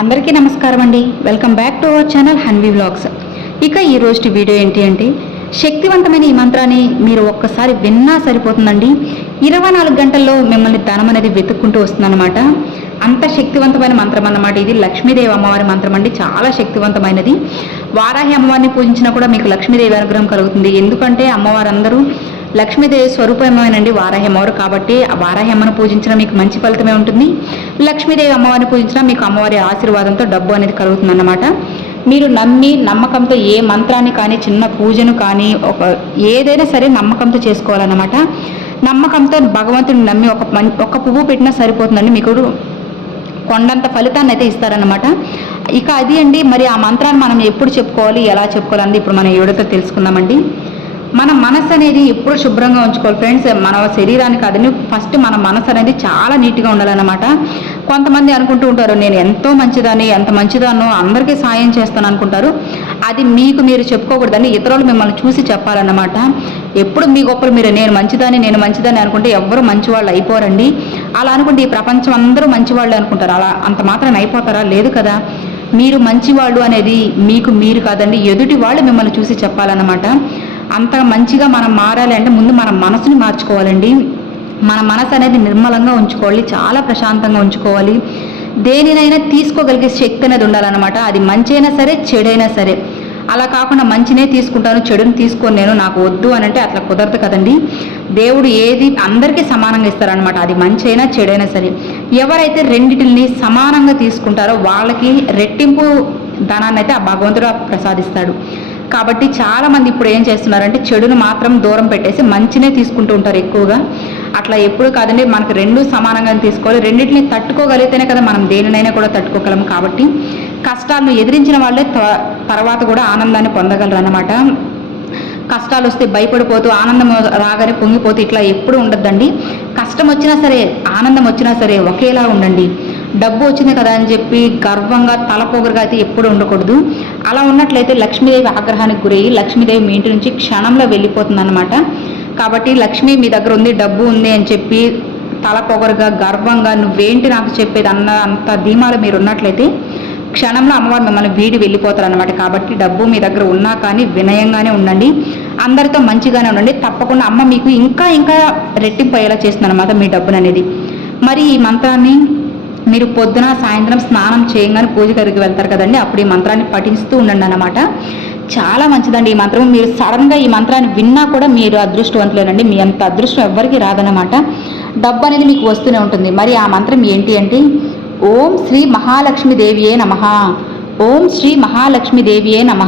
అందరికీ నమస్కారం అండి. Welcome back to our channel Hanvi vlogs ఇక ఈ రోజు వీడియో ఏంటి అంటే శక్తివంతమైన ఈ మంత్రాన్ని మీరు ఒక్కసారి విన్నా సరిపోతుందండి. ఇరవై నాలుగు గంటల్లో మిమ్మల్ని ధనం అనేది వెతుక్కుంటూ వస్తుందన్నమాట. అంత శక్తివంతమైన మంత్రం అన్నమాట ఇది. లక్ష్మీదేవి అమ్మవారి మంత్రం అండి. చాలా శక్తివంతమైనది. వారాహి అమ్మవారిని పూజించినా కూడా మీకు లక్ష్మీదేవి అనుగ్రహం కలుగుతుంది. ఎందుకంటే అమ్మవారు అందరూ లక్ష్మీదేవి స్వరూపమేనండి వారహిమ్మవారు కాబట్టి ఆ వారాహ్యమ్మను పూజించడం పూజించిన మీకు మంచి ఫలితమే ఉంటుంది. లక్ష్మీదేవి అమ్మవారిని పూజించినా మీకు అమ్మవారి ఆశీర్వాదంతో డబ్బు అనేది కలుగుతుందన్నమాట. మీరు నమ్మి నమ్మకంతో ఏ మంత్రాన్ని కానీ చిన్న పూజను కానీ ఒక ఏదైనా సరే నమ్మకంతో చేసుకోవాలన్నమాట. నమ్మకంతో భగవంతుని నమ్మి ఒక మం- ఒక పువ్వు పెట్టినా సరిపోతుందండి. మీకు కొండంత ఫలితాన్ని అయితే ఇస్తారనమాట ఇక అది అండి మరి ఆ మంత్రాన్ని మనం ఎప్పుడు చెప్పుకోవాలి ఎలా చెప్పుకోవాలని ఇప్పుడు మనం ఎవరితో తెలుసుకుందామండి. మన మనసు అనేది ఎప్పుడు శుభ్రంగా ఉంచుకోవాలి. ఫ్రెండ్స్ మన శరీరానికి అదని ఫస్ట్ మన మనసు అనేది చాలా నీట్గా ఉండాలన్నమాట. కొంతమంది అనుకుంటూ ఉంటారు నేను ఎంతో మంచిదాన్ని ఎంత మంచిదానో అందరికీ సాయం చేస్తాను అనుకుంటారు. అది మీకు మీరు చెప్పుకోకూడదని ఇతరులు మిమ్మల్ని చూసి చెప్పాలన్నమాట. ఎప్పుడు మీ గొప్పలు మీరు నేను మంచిదాన్ని నేను మంచిదాన్ని అనుకుంటే ఎవ్వరు మంచివాళ్ళు అయిపోరండి. అలా అనుకుంటే ఈ ప్రపంచం అందరూ మంచివాళ్ళు అనుకుంటారు. అలా అంత మాత్రం అయిపోతారా? లేదు కదా. మీరు మంచివాళ్ళు అనేది మీకు మీరు కాదండి. ఎదుటి వాళ్ళు మిమ్మల్ని చూసి చెప్పాలన్నమాట. అంత మంచిగా మనం మారాలి అంటే ముందు మన మనసుని మార్చుకోవాలండి. మన మనసు అనేది నిర్మలంగా ఉంచుకోవాలి చాలా ప్రశాంతంగా ఉంచుకోవాలి. దేనినైనా తీసుకోగలిగే శక్తి అనేది ఉండాలన్నమాట. అది మంచి అయినా సరే చెడైనా సరే. అలా కాకుండా మంచినే తీసుకుంటాను చెడుని తీసుకొని నేను నాకు వద్దు అని అంటే అట్లా కుదరదు కదండి. దేవుడు ఏది అందరికీ సమానంగా ఇస్తారనమాట అది మంచి అయినా చెడైనా సరే. ఎవరైతే రెండిటిని సమానంగా తీసుకుంటారో వాళ్ళకి రెట్టింపు ధనాన్ని అయితే ఆ భగవంతుడు ప్రసాదిస్తాడు. కాబట్టి చాలామంది ఇప్పుడు ఏం చేస్తున్నారంటే చెడును మాత్రం దూరం పెట్టేసి మంచినే తీసుకుంటూ ఉంటారు ఎక్కువగా. అట్లా ఎప్పుడు కాదండి మనకు రెండు సమానంగా తీసుకోవాలి. రెండింటిని తట్టుకోగలిగితేనే కదా మనం దేనినైనా కూడా తట్టుకోగలం కాబట్టి కష్టాలను ఎదిరించిన వాళ్ళే త- తర్వాత కూడా ఆనందాన్ని పొందగలరు అన్నమాట కష్టాలు వస్తే భయపడిపోతూ ఆనందం రాగానే పొంగిపోతూ ఇట్లా ఎప్పుడు ఉండద్దండి. కష్టం వచ్చినా సరే ఆనందం వచ్చినా సరే ఒకేలా ఉండండి. డబ్బు వచ్చింది కదా అని చెప్పి గర్వంగా తలపోగరుగా అయితే ఎప్పుడు ఉండకూడదు. అలా ఉన్నట్లయితే లక్ష్మీదేవి ఆగ్రహానికి గురయ్యి లక్ష్మీదేవి మీ ఇంటి నుంచి క్షణంలో వెళ్ళిపోతుంది కాబట్టి లక్ష్మి మీ దగ్గర ఉంది డబ్బు ఉంది అని చెప్పి తలపొగరుగా గర్వంగా నువ్వేంటి నాకు చెప్పేది అన్న అంత ధీమాలు మీరు ఉన్నట్లయితే క్షణంలో అమ్మవారు మిమ్మల్ని వీడి వెళ్ళిపోతారు అనమాట కాబట్టి డబ్బు మీ దగ్గర ఉన్నా కానీ వినయంగానే ఉండండి. అందరితో మంచిగానే ఉండండి. తప్పకుండా అమ్మ మీకు ఇంకా ఇంకా రెట్టింపు అయ్యేలా చేస్తుంది అనమాట మీ డబ్బును అనేది మరి ఈ మంత్రాన్ని మీరు పొద్దున సాయంత్రం స్నానం చేయగానే పూజ గదికి వెళ్తారు కదండి. అప్పుడు ఈ మంత్రాన్ని పఠిస్తూ ఉండండి అన్నమాట. చాలా మంచిదండి ఈ మంత్రం మీరు సడన్గా ఈ మంత్రాన్ని విన్నా కూడా మీరు అదృష్టవంతులేనండి. మీ అంత అదృష్టం ఎవ్వరికి రాదన్నమాట. డబ్బు అనేది మీకు వస్తూనే ఉంటుంది. మరి ఆ మంత్రం ఏంటి అంటే ఓం శ్రీ మహాలక్ష్మి దేవియే నమ. ఓం శ్రీ మహాలక్ష్మి దేవియే నమ.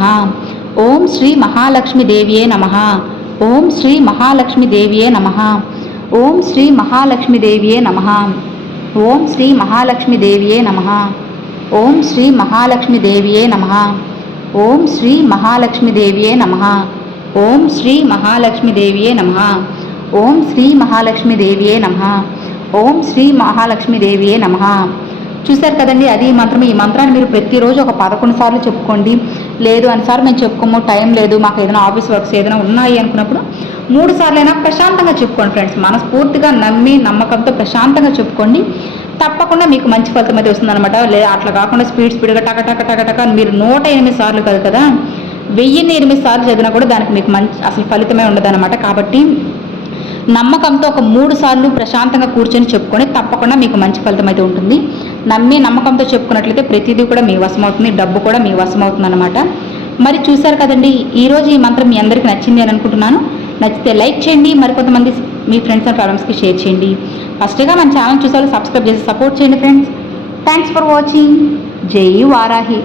ఓం శ్రీ మహాలక్ష్మి దేవియే నమ. ఓం శ్రీ మహాలక్ష్మి దేవియే నమ. ఓం శ్రీ మహాలక్ష్మి దేవియే నమ. ఓం శ్రీ మహాలక్ష్మి దేవియే నమ ఓం శ్రీ మహాలక్ష్మి దేవియే నమ ఓం శ్రీ మహాలక్ష్మి దేవియే నమ ఓం శ్రీ మహాలక్ష్మి దేవియే నమ ఓం శ్రీ మహాలక్ష్మి దేవియే నమ ఓం శ్రీ మహాలక్ష్మి దేవియే నమ చూశారు కదండి అది మాత్రమే. ఈ మంత్రాన్ని మీరు ప్రతిరోజు ఒక పదకొండు సార్లు చెప్పుకోండి. లేదు అనిసార్లు మేము చెప్పుకోము టైం లేదు మాకు ఏదైనా ఆఫీస్ వర్క్స్ ఏదైనా ఉన్నాయి అనుకున్నప్పుడు మూడు సార్లు అయినా ప్రశాంతంగా చెప్పుకోండి ఫ్రెండ్స్. మనస్ఫూర్తిగా నమ్మి నమ్మకంతో ప్రశాంతంగా చెప్పుకోండి. తప్పకుండా మీకు మంచి ఫలితం అయితే వస్తుందన్నమాట. లేదా అట్లా కాకుండా స్పీడ్ స్పీడ్గా టక టక టక టక మీరు నూట ఎనిమిది సార్లు కాదు కదా వెయ్యిన్ని ఎనిమిది సార్లు చదివినా కూడా దానికి మీకు మంచి అసలు ఫలితమే ఉండదన్నమాట. కాబట్టి నమ్మకంతో ఒక మూడు సార్లు ప్రశాంతంగా కూర్చొని చెప్పుకొని తప్పకుండా మీకు మంచి ఫలితం అయితే ఉంటుంది. నమ్మి నమ్మకంతో చెప్పుకున్నట్లయితే ప్రతిదీ కూడా మీ వశం అవుతుంది డబ్బు కూడా మీ వశం అవుతుంది అనమాట మరి చూశారు కదండి ఈరోజు ఈ మంత్రం మీ అందరికీ నచ్చింది అని అనుకుంటున్నాను. నచ్చితే లైక్ చేయండి మరికొంతమంది మీ ఫ్రెండ్స్ అండ్ ప్రాబ్లమ్స్కి షేర్ చేయండి. ఫస్ట్గా మన ఛానల్ చూసారు సబ్స్క్రైబ్ చేసి సపోర్ట్ చేయండి ఫ్రెండ్స్. థ్యాంక్స్ ఫర్ వాచింగ్ జై వారాహి.